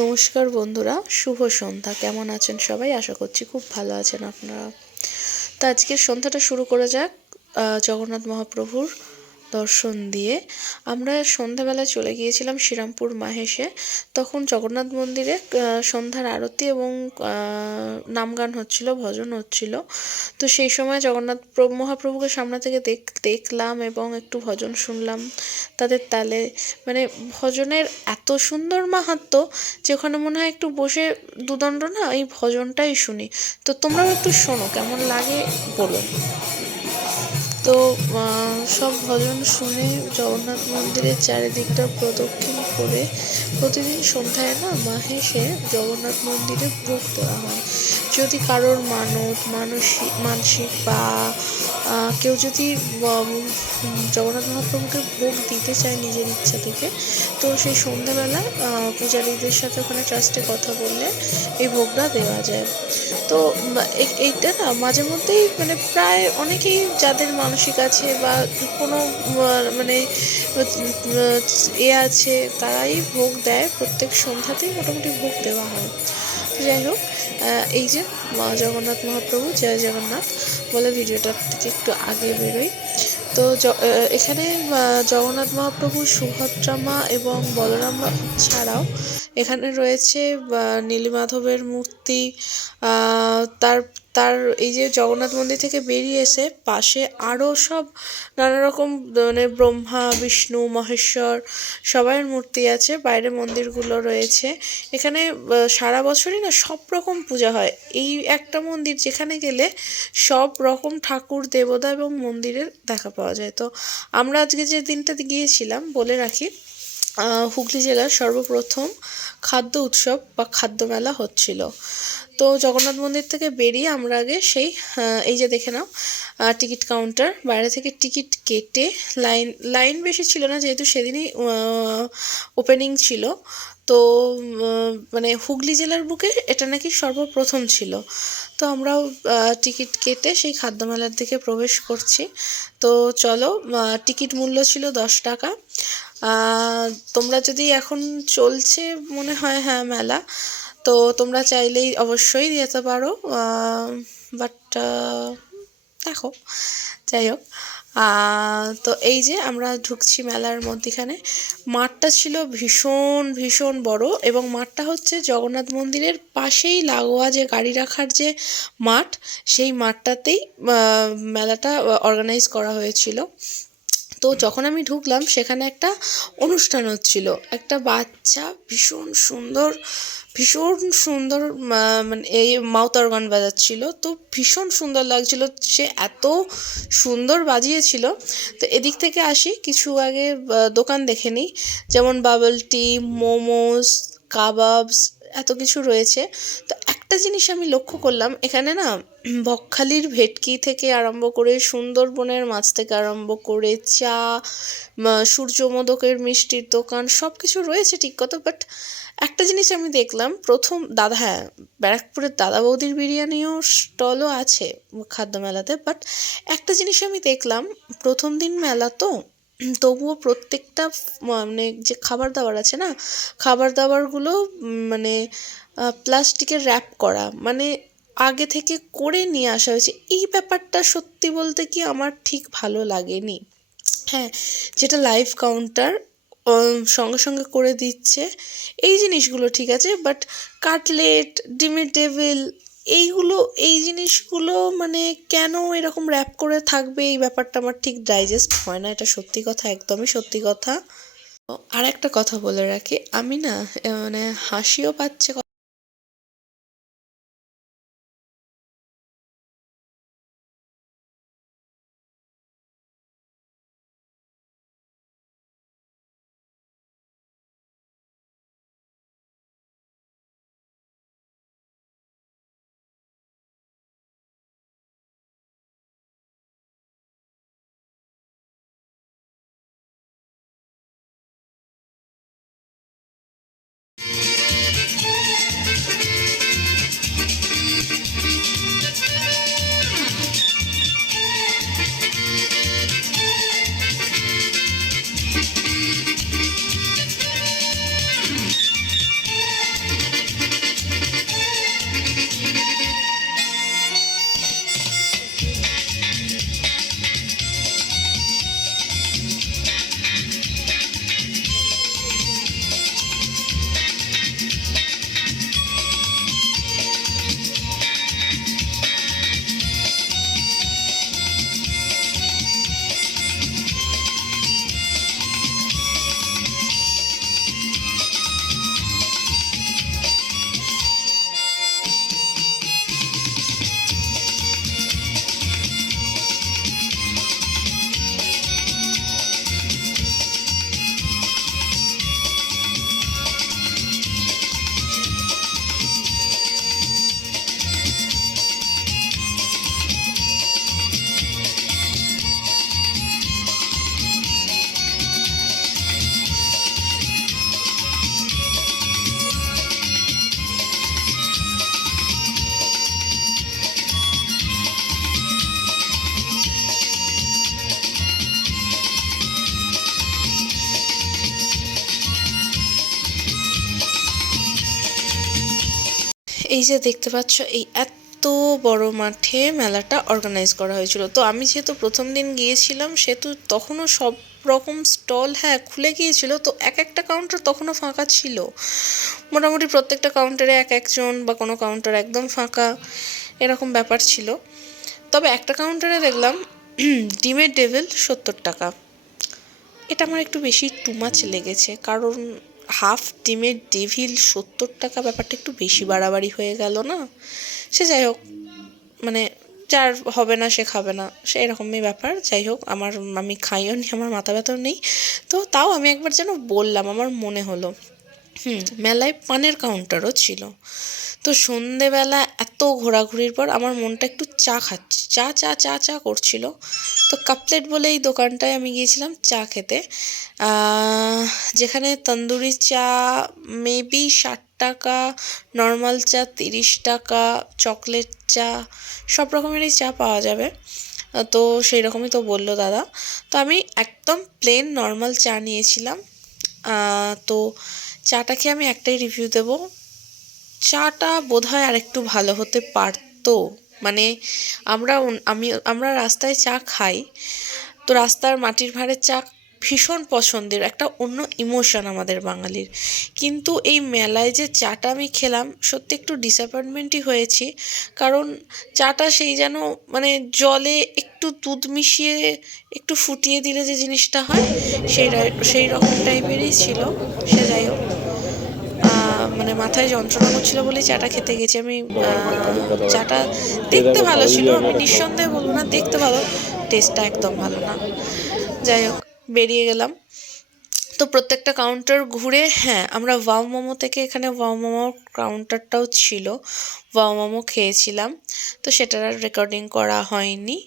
নমস্কার বন্ধুরা, শুভ সন্ধ্যা। কেমন আছেন সবাই? আশা করছি খুব ভালো আছেন আপনারা। তো আজকের সন্ধ্যাটা শুরু করা যাক জগন্নাথ মহাপ্রভুর দর্শন দিয়ে আমরা সন্ধ্যাবেলায় চলে গিয়েছিলাম শ্রীরামপুর মাহেশে। তখন জগন্নাথ মন্দিরে সন্ধ্যার আরতি এবং নামগান হচ্ছিল, ভজন হচ্ছিল। তো সেই সময় জগন্নাথ মহাপ্রভুকে সামনে থেকে দেখ, দেখলাম এবং একটু ভজন শুনলাম তাদের তালে। মানে ভজনের এত সুন্দর মাহাত্ম্য যে ওখানে মনে হয় একটু বসে দুদণ্ড না, এই ভজনটাই শুনি। তো তোমরাও একটু শোনো, কেমন লাগে বলো। তো সব ভজন শুনে জগন্নাথ মন্দিরের চারিদিকটা প্রদক্ষিণ করে প্রতিদিন সন্ধ্যায় না মাহেশে জগন্নাথ মন্দিরে ভোগ দেওয়া হয়। যদি কারোর মানত মানসিক মানসিক বা কেউ যদি জগন্নাথ মহাপ্রভুকে ভোগ দিতে চায় নিজের ইচ্ছা থেকে, তো সেই সন্ধ্যাবেলা পূজারীদের সাথে ওখানে ট্রাস্টে কথা বললে এই ভোগটা দেওয়া যায়। তো এইটা না মাঝে মধ্যেই মানে প্রায় অনেকেই যাদের মানসিক আছে বা কোনো মানে এ আছে, তারাই ভোগ দেয়। প্রত্যেক সন্ধ্যাতেই মোটামুটি ভোগ দেওয়া হয়। যাই হোক এই যে মা জগন্নাথ মহাপ্রভু, জয় জগন্নাথ বলে ভিডিওটা থেকে একটু আগে বেরোই। তো এখানে জগন্নাথ মহাপ্রভু সুভদ্রা মা এবং বলরাম ছাড়াও এখানে রয়েছে নীলিমাধবের মূর্তি তার তার এই যে জগন্নাথ মন্দির থেকে বেরিয়ে এসে পাশে আরও সব নানা রকম মানে ব্রহ্মা, বিষ্ণু, মহেশ্বর সবাইয়ের মূর্তি আছে, বাইরে মন্দিরগুলো রয়েছে। এখানে সারা বছরই না সব রকম পূজা হয়। এই একটা মন্দির যেখানে গেলে সব রকম ঠাকুর, দেবতা এবং মন্দিরের দেখা পাওয়া যায়। তো আমরা আজকে যে দিনটাতে গিয়েছিলাম বলে রাখি হুগলি জেলার সর্বপ্রথম খাদ্য উৎসব বা খাদ্য মেলা হচ্ছিল। তো জগন্নাথ মন্দির থেকে বেরিয়ে আমরা আগে সেই এই যে দেখে নাও টিকিট কাউন্টার। বাইরে থেকে টিকিট কেটে লাইন লাইন বেশি ছিল না, যেহেতু সেদিনই ওপেনিং ছিল। তো মানে হুগলি জেলার বুকে এটা নাকি সর্বপ্রথম ছিল। তো আমরাও টিকিট কেটে সেই খাদ্যমেলার দিকে প্রবেশ করছি। তো চলো টিকিট মূল্য ছিল দশ টাকা। তোমরা যদি এখন চলছে মনে হয় হ্যাঁ মেলা, তো তোমরা চাইলেই অবশ্যই যেতে পারো। বাট দেখো, যাই হোক। তো এই যে আমরা ঢুকছি মেলার মধ্যেখানে, মাঠটা ছিল ভীষণ ভীষণ বড় এবং মাঠটা হচ্ছে জগন্নাথ মন্দিরের পাশেই লাগোয়া যে গাড়ি রাখার যে মাঠ, সেই মাঠটাতেই মেলাটা অর্গানাইজ করা হয়েছিল। তো যখন আমি ঢুকলাম, সেখানে একটা অনুষ্ঠান হচ্ছিল। একটা বাচ্চা ভীষণ সুন্দর ভীষণ সুন্দর মানে এই মাউথ অর্গান বাজাচ্ছিল। তো ভীষণ সুন্দর লাগছিল, সে এত সুন্দর বাজিয়েছিল। তো এদিক থেকে আসি, কিছু আগে দোকান দেখে নিই। যেমন বাবল টি, মোমোস, কাবাবস, এত কিছু রয়েছে। তো একটা জিনিস আমি লক্ষ্য করলাম, এখানে না বকখালির ভেটকি থেকে আরম্ভ করে সুন্দরবনের মাছ থেকে আরম্ভ করে চা সূর্যমোদকের মিষ্টির দোকান সব কিছু রয়েছে ঠিক কথা বাট একটা জিনিস আমি দেখলাম, প্রথম দাদা হ্যাঁ ব্যারাকপুরের দাদা বৌদির বিরিয়ানিও স্টলও আছে খাদ্য মেলাতে বাট একটা জিনিস আমি দেখলাম, প্রথম দিন মেলা তো, তবুও প্রত্যেকটা মানে যে খাবার দাবার আছে না, খাবার দাবারগুলো মানে প্লাস্টিকের র্যাপ করা। মানে আগে থেকে করে নিয়ে আসা হয়েছে। এই ব্যাপারটা সত্যি বলতে কি আমার ঠিক ভালো লাগেনি। হ্যাঁ যেটা লাইভ কাউন্টার সঙ্গে সঙ্গে করে দিচ্ছে। এই জিনিসগুলো ঠিক আছে বাট কাটলেট ডিমের টেবিল এইগুলো, এই জিনিসগুলো মানে কেন এরকম র্যাপ করে থাকবে? এই ব্যাপারটা আমার ঠিক ডাইজেস্ট হয় না। এটা সত্যি কথা, একদমই সত্যি কথা। আর একটা কথা বলে রাখি। আমি না মানে হাসিও পাচ্ছে এই যে দেখতে পাচ্ছ, এই এত বড় মাঠে মেলাটা অর্গানাইজ করা হয়েছিল। তো আমি যেহেতু প্রথম দিন গিয়েছিলাম, সেহেতু তখনও সব রকম স্টল হ্যাঁ খুলে গিয়েছিল। তো এক একটা কাউন্টার তখনও ফাঁকা ছিল। মোটামুটি প্রত্যেকটা কাউন্টারে এক একজন বা কোনো কাউন্টার একদম ফাঁকা এরকম ব্যাপার ছিল। তবে একটা কাউন্টারে দেখলাম, ডিমের ডেভিল সত্তর টাকা। এটা আমার একটু বেশি টু মাচ লেগেছে। কারণ হাফ ডিমের ডেভিল সত্তর টাকা ব্যাপারটা একটু বেশি বাড়াবাড়ি হয়ে গেল না? সে যাই হোক মানে যার হবে না সে খাবে না, সে এরকমই ব্যাপার। যাই হোক, আমার আমি খাইও নি, আমার মাথা ব্যথাও নেই। তো তাও আমি একবার যেন বললাম, আমার মনে হলো। হুম, মেলায় পানের কাউন্টারও ছিল। তো সন্ধেবেলা এত ঘোরাঘুরির পর আমার মনটা একটু চা খাচ্ছে। চা চা চা চা করছিল। তো কাপলেট বলে এই দোকানটায় আমি গিয়েছিলাম চা খেতে। যেখানে তন্দুরি চা মেবি ষাট টাকা নর্মাল চা তিরিশ টাকা চকলেট চা, সব রকমেরই চা পাওয়া যাবে। তো সেই রকমই তো বলল দাদা। তো আমি একদম প্লেন নর্মাল চা নিয়েছিলাম। তো চাটা খেয়ে আমি একটাই রিভিউ দেবো। চাটা বোধহয় আর একটু ভালো হতে পারতো। মানে আমরা আমি, আমরা রাস্তায় চা খাই, তো রাস্তার মাটির ভাঁড়ের চা ভীষণ পছন্দের, একটা অন্য ইমোশন আমাদের বাঙালির। কিন্তু এই মেলায় যে চাটা আমি খেলাম, সত্যি একটু ডিসঅ্যাপয়েন্টমেন্টই হয়েছি। কারণ চাটা সেই যেন মানে জলে একটু দুধ মিশিয়ে একটু ফুটিয়ে দিলে যে জিনিসটা হয় সেই সেই রকম টাইপেরই ছিল। সে যাই হোক। মানে মাথায় যন্ত্রণা করছিল বলে চাটা খেতে গেছি। আমি চাটা দেখতে ভালো ছিল, আমি নিঃসন্দেহে বলব না, দেখতে ভালো টেস্টটা একদম ভালো না। যাই হোক, বেরিয়ে গেলাম। তো প্রত্যেকটা কাউন্টার ঘুরে হ্যাঁ আমরা ওয়াও মোমো থেকে এখানে ওয়াও মোমোর কাউন্টারটাও ছিল। মোমো খেয়েছিলাম, তো সেটার আর রেকর্ডিং করা হয়নি।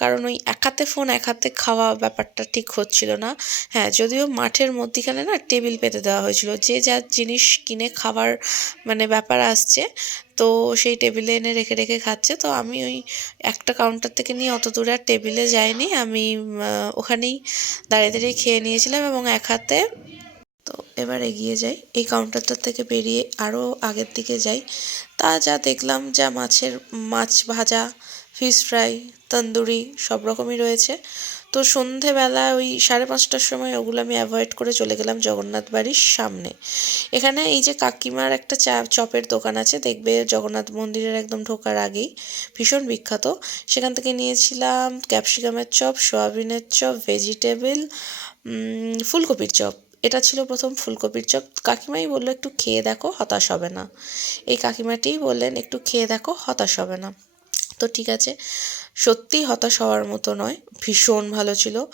কারণ ওই এক হাতে ফোন এক হাতে খাওয়া ব্যাপারটা ঠিক হচ্ছিল না। হ্যাঁ যদিও মাঠের মধ্যিখানে না টেবিল পেতে দেওয়া হয়েছিল। যে যার জিনিস কিনে খাবার মানে ব্যাপার আসছে, তো সেই টেবিলে এনে রেখে রেখে খাচ্ছে। তো আমি ওই একটা কাউন্টার থেকে নিয়ে অত দূরে আর টেবিলে যাইনি। আমি ওখানেই দাঁড়িয়ে দাঁড়িয়ে খেয়ে নিয়েছিলাম এবং এক হাতে তো এবার এগিয়ে যাই। এই কাউন্টারটার থেকে বেরিয়ে আরও আগের দিকে যাই। তা যা দেখলাম যা মাছের, মাছ ভাজা ফিশ ফ্রাই তন্দুরি সব রকমই রয়েছে। তো সন্ধেবেলা ওই সাড়ে পাঁচটার সময় ওগুলো আমি অ্যাভয়েড করে চলে গেলাম জগন্নাথ বাড়ির সামনে। এখানে এই যে কাকিমার একটা চা, চপের দোকান আছে, দেখবে জগন্নাথ মন্দিরের একদম ঢোকার আগেই। ভীষণ বিখ্যাত। সেখান থেকে নিয়েছিলাম ক্যাপসিকামের চপ, সোয়াবিনের চপ ভেজিটেবল ফুলকপির চপ। এটা ছিল প্রথম ফুলকপির চপ। কাকিমাই বলল, একটু খেয়ে দেখো, হতাশ হবে না। এই কাকিমাটিই বললেন, একটু খেয়ে দেখো, হতাশ হবে না। তো ঠিক আছে সত্যিই হতাশ হওয়ার মতো নয়, ভীষণ ভালো ছিল।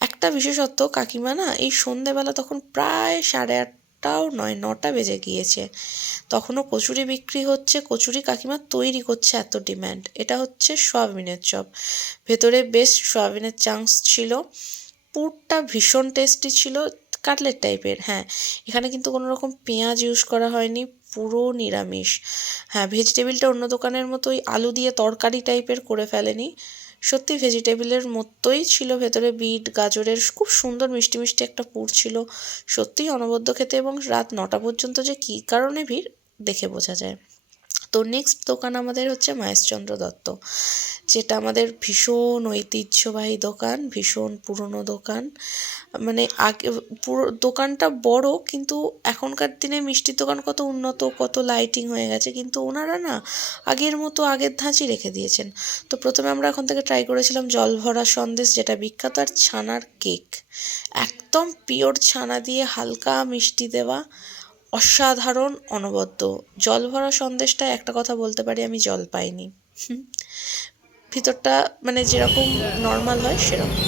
একটা বিশেষত্ব, কাকিমা না, এই সন্ধেবেলা তখন প্রায় সাড়ে আটটাও নয়, নটা বেজে গিয়েছে। তখনও কচুরি বিক্রি হচ্ছে, কচুরি কাকিমা তৈরি করছে এত ডিম্যান্ড এটা হচ্ছে সয়াবিনের চপ। ভেতরে বেশ সয়াবিনের চাংস ছিল। পুরটা ভীষণ টেস্টি ছিল কাটলেট টাইপের হ্যাঁ। এখানে কিন্তু কোনো রকম পেঁয়াজ ইউজ করা হয়নি, পুরো নিরামিষ। হ্যাঁ ভেজিটেবিলটা অন্য দোকানের মতো ওই আলু দিয়ে তরকারি টাইপের করে ফেলেনি। সত্যি ভেজিটেবিলের মতোই ছিল, ভেতরে বিট, গাজরের খুব সুন্দর মিষ্টি মিষ্টি একটা পুর ছিল। সত্যিই অনবদ্য খেতে এবং রাত নটা পর্যন্ত যে কী কারণে ভিড়, দেখে বোঝা যায়। তো নেক্সট দোকান আমাদের হচ্ছে মহেশচন্দ্র দত্ত, যেটা আমাদের ভীষণ ঐতিহ্যবাহী দোকান, ভীষণ পুরনো দোকান। মানে আগে পুরো, দোকানটা বড়, কিন্তু এখনকার দিনে মিষ্টির দোকান কত উন্নত, কত লাইটিং হয়ে গেছে, কিন্তু ওনারা না আগের মতো আগের ধাঁচই রেখে দিয়েছেন। তো প্রথমে আমরা এখন থেকে ট্রাই করেছিলাম জল ভরা সন্দেশ, যেটা বিখ্যাত আর ছানার কেক একদম পিওর ছানা দিয়ে হালকা মিষ্টি দেওয়া। অসাধারণ, অনবদ্য। জল ভরা সন্দেশটা একটা কথা বলতে পারি, আমি জল পাইনি। ভিতরটা মানে যেরকম নর্মাল হয়, সেরকম।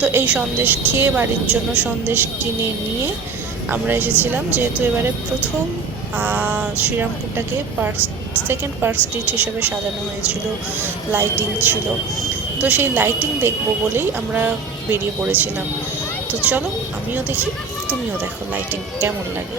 তো এই সন্দেশ খেয়ে বাড়ির জন্য সন্দেশ কিনে নিয়ে আমরা এসেছিলাম, যেহেতু এবারে প্রথম শ্রীরামপুরটাকে পার্ক সেকেন্ড পার্ক স্ট্রিট হিসেবে সাজানো হয়েছিল লাইটিং ছিল। তো সেই লাইটিং দেখব বলেই আমরা বেরিয়ে পড়েছিলাম। তো চলো, আমিও দেখি, তুমিও দেখো লাইটিং কেমন লাগে।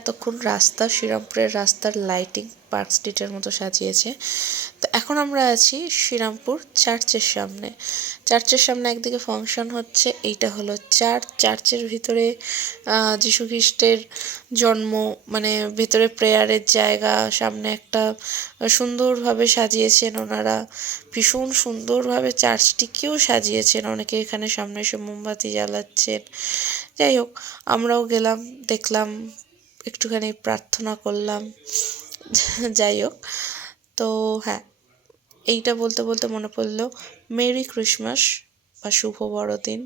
এতক্ষণ রাস্তা, শ্রীরামপুরের রাস্তার লাইটিং পার্ক স্ট্রিটের মতো সাজিয়েছে। তো এখন আমরা আছি শ্রীরামপুর চার্চের সামনে। চার্চের সামনে একদিকে ফাংশন হচ্ছে, এইটা হলো চার্চ চার্চের ভিতরে যীশু খ্রিস্টের জন্ম মানে ভেতরে প্রেয়ারের জায়গা, সামনে একটা সুন্দরভাবে সাজিয়েছেন ওনারা। ভীষণ সুন্দরভাবে চার্চটিকেও সাজিয়েছেন, অনেকে এখানে সামনে এসে মোমবাতি জ্বালাচ্ছেন। যাই হোক, আমরাও গেলাম, দেখলাম একটুখানি প্রার্থনা করলাম। যাই হোক, তো হ্যাঁ এইটা বলতে বলতে মনে পড়ল, মেরি ক্রিসমাস বা শুভ বড়দিন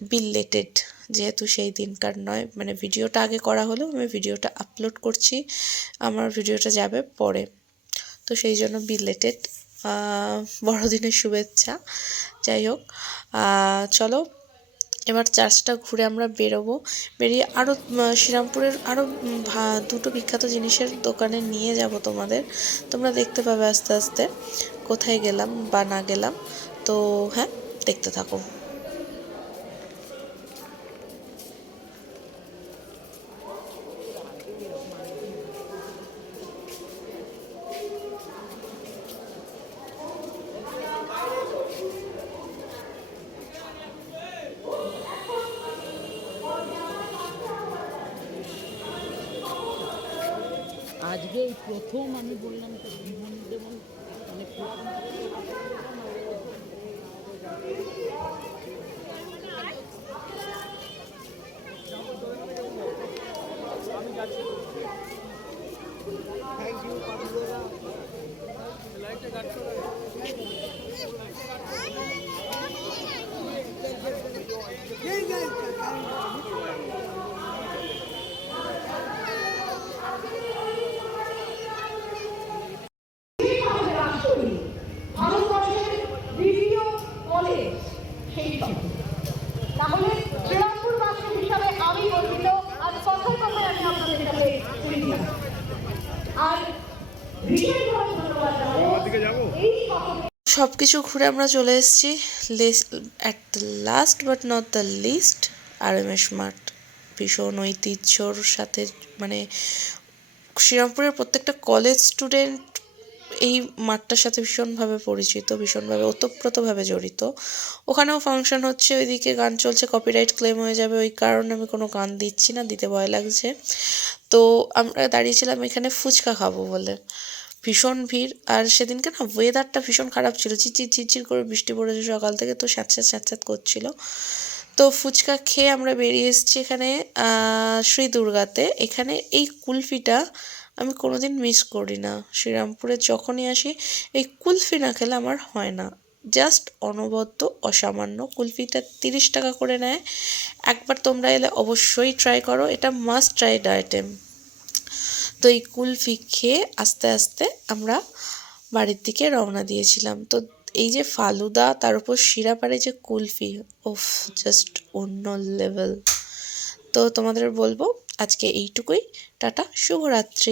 বিলেটেড যেহেতু সেই দিনকার নয়। মানে ভিডিওটা আগে করা হলো, আমি ভিডিওটা আপলোড করছি, আমার ভিডিওটা যাবে পরে। তো সেই জন্য বিলেটেড বড়দিনের শুভেচ্ছা। যাই হোক চলো এবার চার্চটা ঘুরে আমরা বেরোবো। বেরিয়ে আরও শ্রীরামপুরের আরও দুটো বিখ্যাত জিনিসের দোকানে নিয়ে যাব তোমাদের। তোমরা দেখতে পাবে আস্তে আস্তে কোথায় গেলাম বা না গেলাম। তো হ্যাঁ দেখতে থাকো। সব কিছু ঘুরে আমরা চলে এসেছি। At the last but not the least R M S mart ভীষণ ঐতিহ্যর সাথে মানে শ্রীরামপুরের প্রত্যেকটা কলেজ স্টুডেন্ট এই মাঠটার সাথে ভীষণভাবে পরিচিত, ভীষণভাবে ওতপ্রোতভাবে জড়িত। ওখানেও ফাংশন হচ্ছে, ওইদিকে গান চলছে কপিরাইট ক্লেম হয়ে যাবে, ওই কারণে আমি কোনো গান দিচ্ছি না, দিতে ভয় লাগছে। তো আমরা দাঁড়িয়েছিলাম এখানে ফুচকা খাব বলে। ভীষণ ভিড়। আর সেদিনকে না ওয়েদারটা ভীষণ খারাপ ছিল। চিচির চিচির করে বৃষ্টি পড়েছে সকাল থেকে, তো স্যাঁতস্যাঁত স্যাঁতস্যাঁত করছিল। তো ফুচকা খেয়ে আমরা বেরিয়ে এসেছি এখানে শ্রী দুর্গাতে এখানে এই কুলফিটা আমি কোনোদিন মিস করি না। শ্রীরামপুরে যখনই আসি, এই কুলফি না খেলে আমার হয় না। জাস্ট অনবদ্য, অসামান্য কুলফিটা তিরিশ টাকা করে নেয়। একবার তোমরা এলে অবশ্যই ট্রাই করো। এটা মাস্ট ট্রাইড আইটেম তো এই কুলফি খেয়ে আস্তে আস্তে আমরা বাড়ির দিকে রওনা দিয়েছিলাম। তো এই যে ফালুদা, তার উপর শিরাপাড়ে যে কুলফি ওফ জাস্ট অন্য লেভেল তো তোমাদের বলব আজকে এইটুকুই। টাটা, শুভরাত্রি।